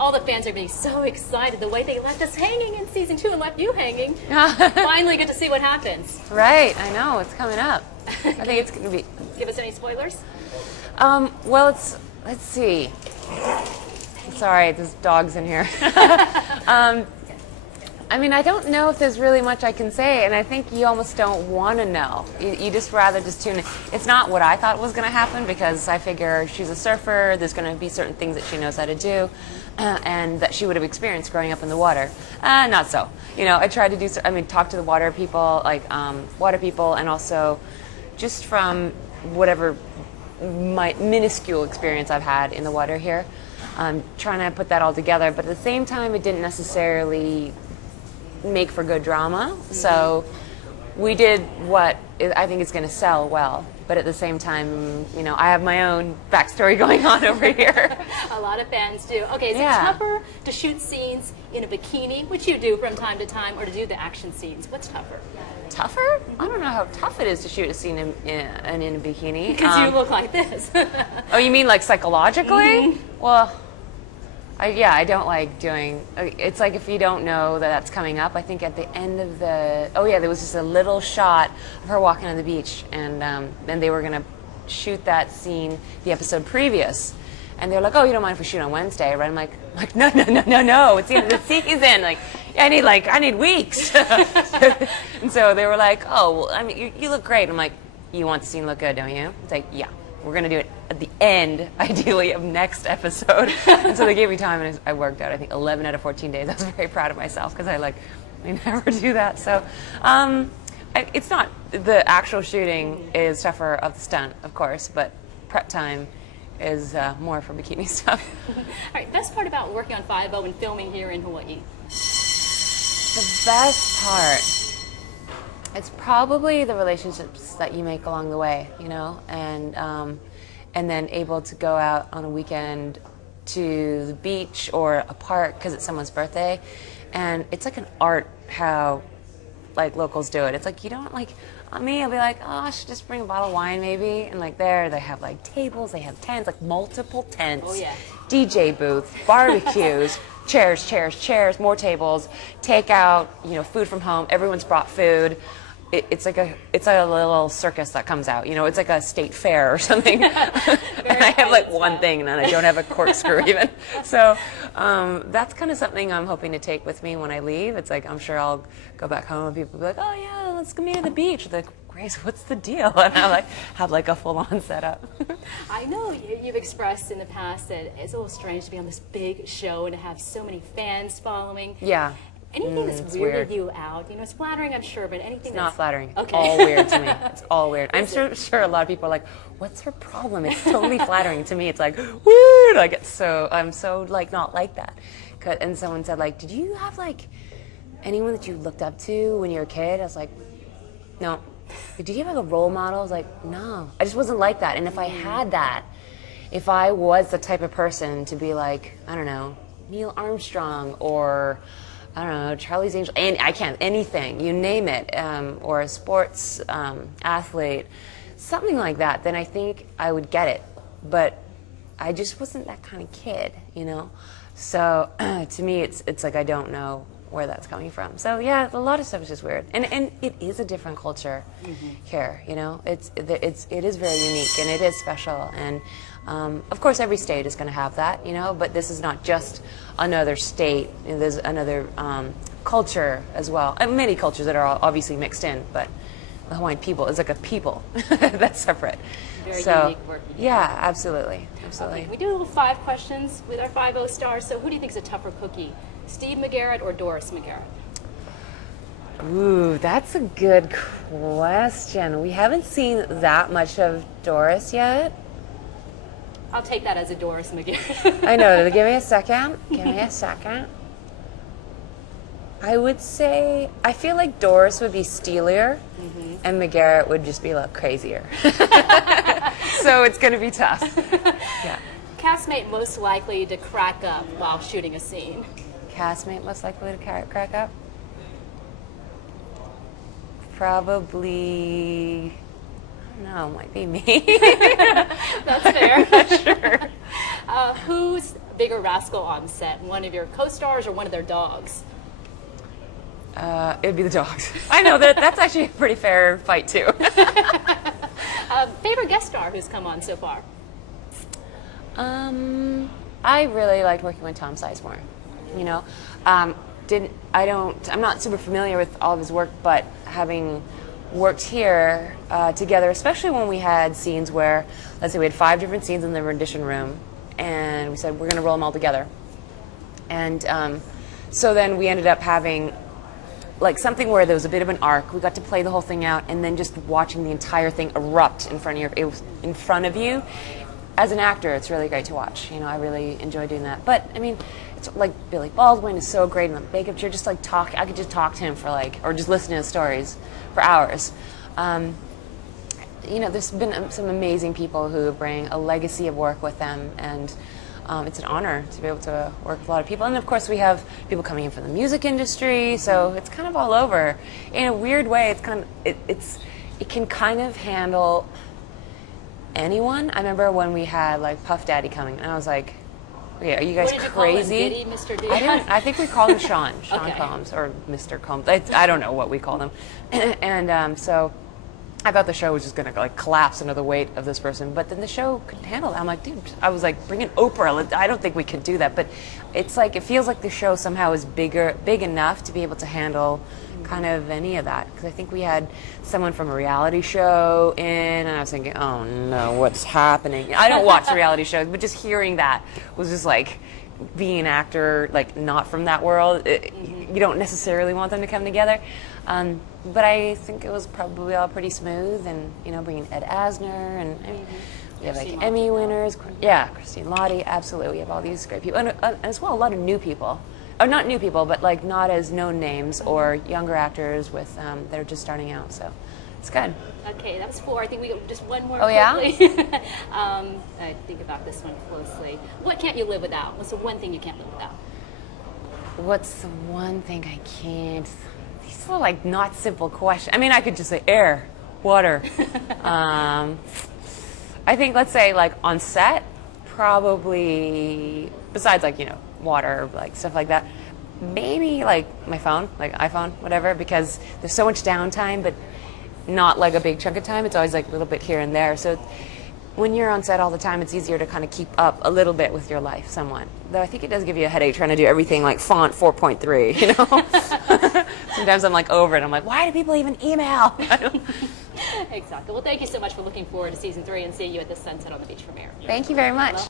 all the fans are being so excited the way they left us hanging in season 2 and left you hanging. Finally get to see what happens. Right, I know, it's coming up. I think it's going to be... Give us any spoilers? Well, let's see. Sorry, there's dogs in here. I mean, I don't know if there's really much I can say, and I think you almost don't want to know. You just rather just tune in. It's not what I thought was going to happen, because I figure she's a surfer, there's going to be certain things that she knows how to do, and that she would have experienced growing up in the water. Not so. You know, I tried to do, talk to the water people, and also just from whatever my minuscule experience I've had in the water here, trying to put that all together, but at the same time, it didn't necessarily make for good drama. So we did what I think is going to sell well, but at the same time, you know, I have my own backstory going on over here. A lot of fans do. Okay, is it tougher to shoot scenes in a bikini, which you do from time to time, or to do the action scenes? What's tougher? Tougher? I don't know how tough it is to shoot a scene in a bikini. Because you look like this. Oh, you mean like psychologically? Well, I don't like doing, it's like if you don't know that that's coming up. I think at the end of there was just a little shot of her walking on the beach, and then they were going to shoot that scene the episode previous. And they're like, oh, you don't mind if we shoot on Wednesday, right? I'm like, no, it's the end of the season. Like, I need weeks. And so they were like, oh, well, I mean, you look great. I'm like, you want the scene to look good, don't you? It's like, yeah. We're going to do it at the end, ideally, of next episode. And so they gave me time, and I worked out, I think, 11 out of 14 days. I was very proud of myself, because I never do that. So it's not, the actual shooting is tougher of the stunt, of course, but prep time is more for bikini stuff. All right, best part about working on 5-0 and filming here in Hawaii? The best part, it's probably the relationships that you make along the way, you know, and then able to go out on a weekend to the beach or a park because it's someone's birthday, and it's like an art how like locals do it. It's like you don't like. On me, I'll be like, oh, I should just bring a bottle of wine maybe, and like there they have like tables, they have tents, like multiple tents, oh, yeah. DJ booth, barbecues. Chairs, more tables, takeout, you know, food from home. Everyone's brought food. It's like a little circus that comes out. You know, it's like a state fair or something. And I have like one thing, and then I don't have a corkscrew even. So that's kind of something I'm hoping to take with me when I leave. It's like I'm sure I'll go back home and people will be like, oh yeah, let's go meet at the beach. They're like, Grace, what's the deal? And I like have like a full-on setup. I know you've expressed in the past that it's a little strange to be on this big show and to have so many fans following. Yeah. Anything that's weirded you out? You know, it's flattering, I'm sure, but anything it's not flattering. Okay. It's all weird to me. It's all weird. I'm sure a lot of people are like, what's her problem? It's totally flattering to me. It's like, weird. I'm so like not like that. And someone said like, did you have like anyone that you looked up to when you were a kid? I was like, no. Did you have like a role model? I was like, no. I just wasn't like that. And if I had that, if I was the type of person to be like, I don't know, Neil Armstrong or I don't know, Charlie's Angels, and I can't, anything, you name it, or a sports athlete, something like that, then I think I would get it. But I just wasn't that kind of kid, you know? So to me, it's like I don't know where that's coming from. So yeah, a lot of stuff is just weird. And it is a different culture here, you know? It is very unique, and it is special. And of course, every state is going to have that, you know, but this is not just another state. There's another culture as well. And many cultures that are all obviously mixed in, but the Hawaiian people is like a people that's separate. Very unique work. Yeah, absolutely. Absolutely. Okay, we do a little 5 questions with our 5-0 stars. So who do you think is a tougher cookie, Steve McGarrett or Doris McGarrett? Ooh, that's a good question. We haven't seen that much of Doris yet. I'll take that as a Doris McGarrett. I know. Give me a second. I would say, I feel like Doris would be steelier, and McGarrett would just be a lot crazier. So it's going to be tough. Yeah. Castmate most likely to crack up while shooting a scene? Castmate most likely to crack up? Probably, I don't know, might be me. That's fair. Sure. Who's bigger rascal on set? One of your co-stars or one of their dogs? It'd be the dogs. I know that's actually a pretty fair fight too. Favorite guest star who's come on so far? I really liked working with Tom Sizemore. You know, I'm not super familiar with all of his work, but having worked here together, especially when we had scenes where, let's say we had 5 different scenes in the rendition room, and we said we're going to roll them all together. And so then we ended up having like something where there was a bit of an arc. We got to play the whole thing out, and then just watching the entire thing erupt in front of you. As an actor, it's really great to watch. You know, I really enjoy doing that. But I mean, it's like Billy Baldwin is so great in the makeup chair. Just like I could just talk to him for or just listen to his stories for hours. You know, there's been some amazing people who bring a legacy of work with them, and it's an honor to be able to work with a lot of people. And of course, we have people coming in from the music industry, so it's kind of all over. In a weird way, it can kind of handle anyone. I remember when we had like Puff Daddy coming, and I was like, "Okay, are you guys what did crazy?" You call him? Diddy, Mr. D? I think we called him Sean Okay. Combs or Mr. Combs. I don't know what we called him, and so I thought the show was just gonna like collapse under the weight of this person, but then the show couldn't handle it. I'm like, dude, I was like, bring in Oprah. I don't think we could do that, but it's like it feels like the show somehow is big enough to be able to handle kind of any of that, because I think we had someone from a reality show in, and I was thinking, oh no, what's happening? I don't watch the reality shows, but just hearing that was just like being an actor, like not from that world. You don't necessarily want them to come together, but I think it was probably all pretty smooth, and you know, bringing Ed Asner, and I mean, we have like Emmy winners, Christine Lottie, absolutely. We have all these great people, and as well a lot of new people. Or not new people, but like not as known names or younger actors with that are just starting out. So it's good. Okay, that was 4. I think we got just one more. Oh, quickly. I think about this one closely. What can't you live without? What's the one thing you can't live without? What's the one thing I can't? These are like not simple questions. I mean, I could just say air, water. I think, let's say, like on set, probably besides like, you know, water, like stuff like that, maybe like my phone, like iPhone, whatever, because there's so much downtime, but not like a big chunk of time. It's always like a little bit here and there. So when you're on set all the time, it's easier to kind of keep up a little bit with your life somewhat. Though I think it does give you a headache trying to do everything like font 4.3, you know? Sometimes I'm like over it. I'm like, why do people even email? Exactly. Well, thank you so much for looking forward to season 3 and seeing you at the Sunset on the Beach premiere. Thank you very much.